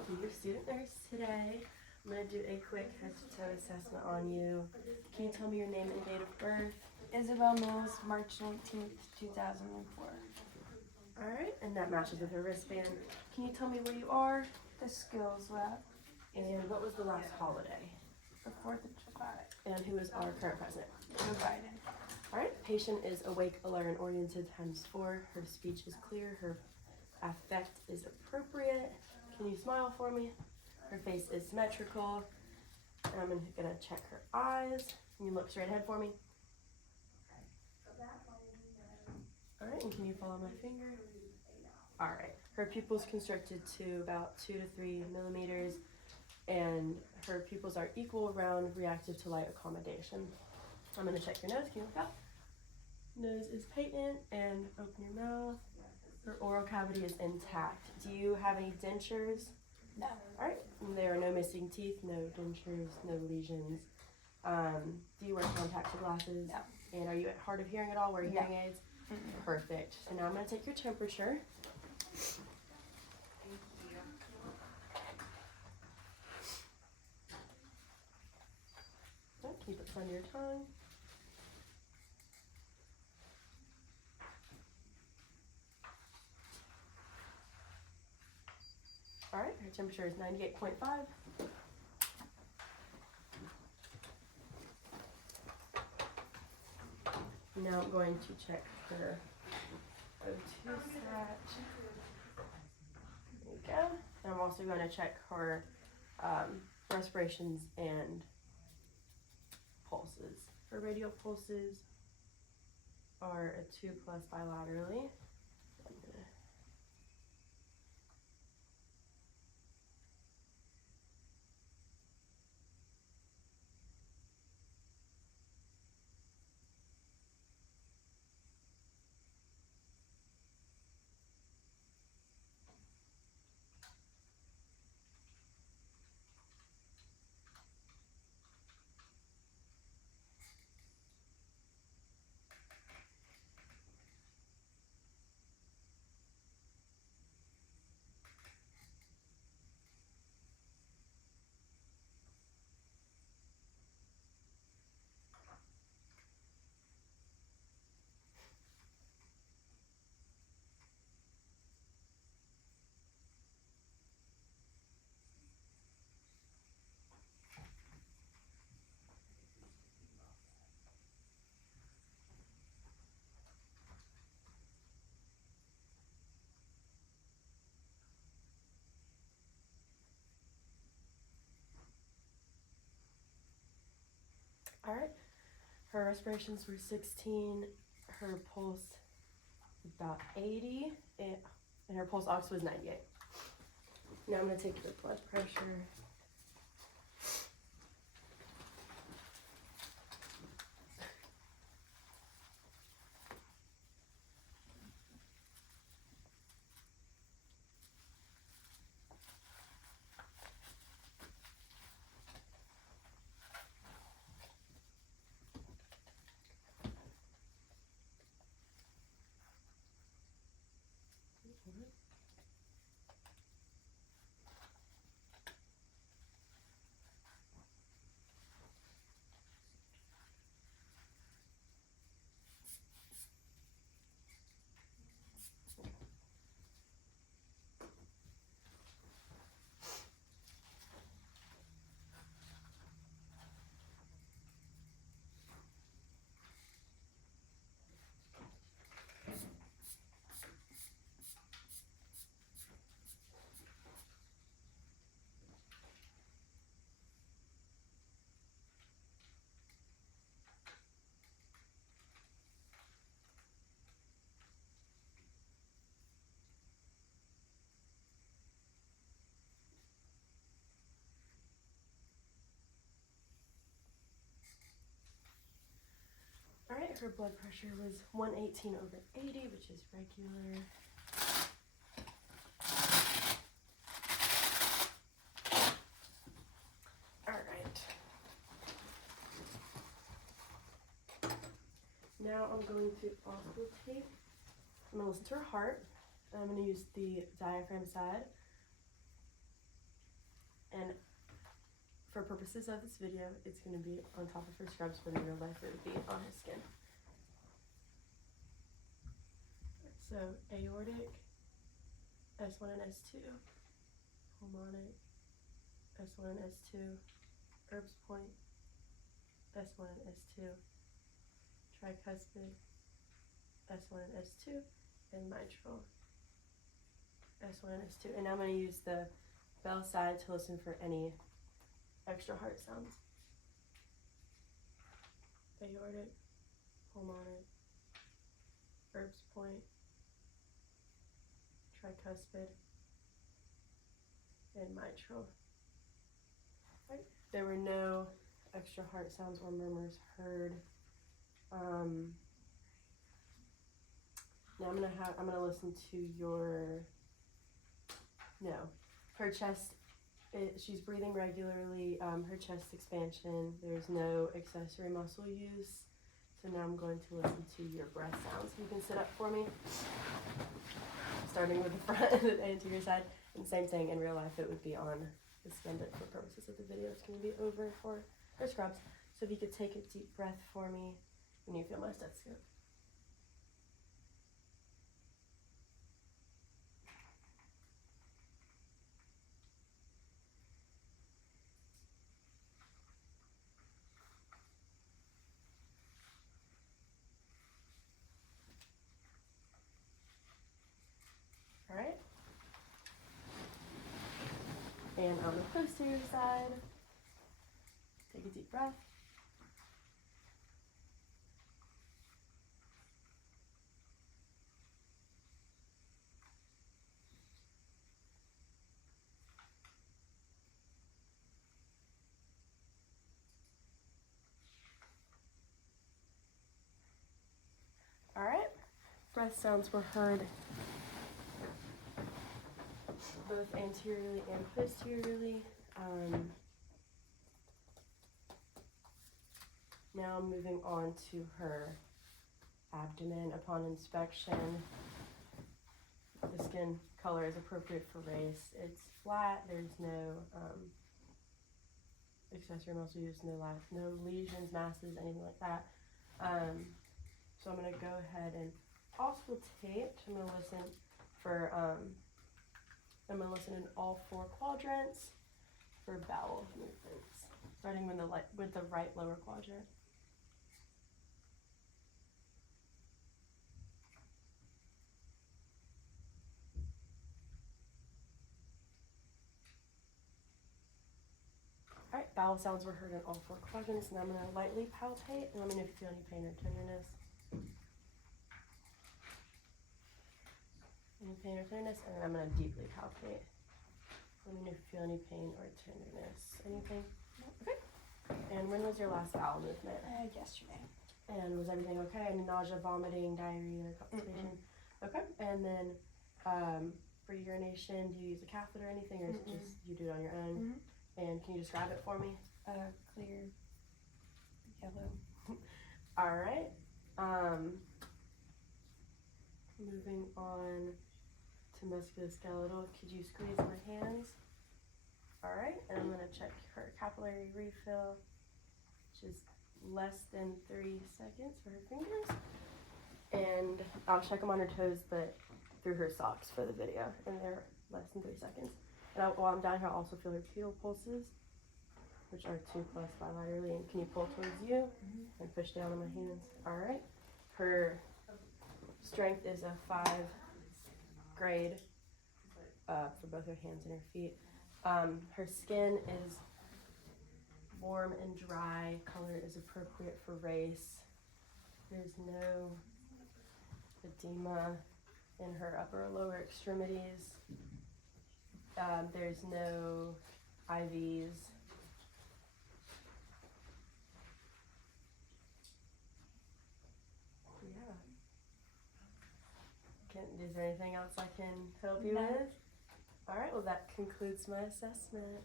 I'll be your student nurse today. I'm going to do a quick head-to-toe assessment on you. Can you tell me your name and date of birth? Isabel Mills, March 19th, 2004. Alright, and that matches with her wristband. Can you tell me where you are? The skills lab, And what was the last holiday? the 4th of July. And who is our current president? Joe Biden. Alright, patient is awake, alert, and oriented times 4. Her speech is clear. Her affect is appropriate. Can you smile for me? Her face is symmetrical. And I'm gonna check her eyes. Can you look straight ahead for me? Alright, and can you follow my finger? Alright, her pupils constricted to about 2 to 3 millimeters, and her pupils are equal, round, reactive to light accommodation. I'm gonna check your nose. Can you look up? Nose is patent, and open your mouth. Her oral cavity is intact. Do you have any dentures? No. Alright, there are no missing teeth, no dentures, no lesions. Do you wear contacts or glasses? No. And are you hard of hearing at all? Wear hearing aids? Mm-mm. Perfect. So now I'm going to take your temperature. Okay, keep it under your tongue. Alright, her temperature is 98.5. Now I'm going to check her O2 sat. There you go. And I'm also going to check her respirations and pulses. Her radial pulses are a 2+ bilaterally. Alright, her respirations were 16, her pulse about 80, and her pulse ox was 98. Now I'm going to take your blood pressure. Alright, her blood pressure was 118/80, which is regular. Alright. Now I'm going to auscultate. I'm going to listen to her heart. I'm going to use the diaphragm side. And for purposes of this video, it's going to be on top of her scrubs, but in real life it would be on his skin. So aortic, S1 and S2, pulmonic, S1 and S2, Erb's point, S1 and S2, tricuspid, S1 and S2, and mitral, S1 and S2. And now I'm going to use the bell side to listen for any extra heart sounds. Aortic, pulmonic, Erb's point, tricuspid, and mitral. Right. There were no extra heart sounds or murmurs heard. Now I'm gonna listen to her chest. She's breathing regularly. Her chest expansion. There's no accessory muscle use. So now I'm going to listen to your breath sounds. You can sit up for me, starting with the front and the anterior side. And same thing in real life, it would be on the skin, but for purposes of the video, it's going to be over for her scrubs. So if you could take a deep breath for me when you feel my stethoscope. All right. And on the posterior side, take a deep breath. All right. Breath sounds were heard both anteriorly and posteriorly. Now moving on to her abdomen. Upon inspection, the skin color is appropriate for race. It's flat. There's no accessory muscle use, no lesions, masses, anything like that. So I'm gonna go ahead and auscultate. I'm gonna listen for I'm gonna listen in all 4 quadrants for bowel movements, starting with the right lower quadrant. All right, bowel sounds were heard in all 4 quadrants, and I'm gonna lightly palpate, and let me know if you feel any pain or tenderness. Any pain or tenderness, and then I'm gonna deeply palpate. Let me know if you feel any pain or tenderness. Anything? No? Okay. And when was your last bowel movement? Yesterday. And was everything okay? Any nausea, vomiting, diarrhea, constipation? Okay. And then for urination, do you use a catheter or anything, or is it just you do it on your own? And can you describe it for me? Clear, yellow. All right. Moving on to musculoskeletal. Could you squeeze my hands? All right. And I'm going to check her capillary refill, which is less than 3 seconds for her fingers. And I'll check them on her toes, but through her socks for the video. And they're less than 3 seconds. And while I'm down here, I'll also feel her pedal pulses, which are 2+ bilaterally. And can you pull towards you and push down on my hands? All right. Her strength is a 5 grade for both her hands and her feet. Her skin is warm and dry. Color is appropriate for race. There's no edema in her upper or lower extremities. There's no IVs. Yeah. Is there anything else I can help you with? All right, well, that concludes my assessment.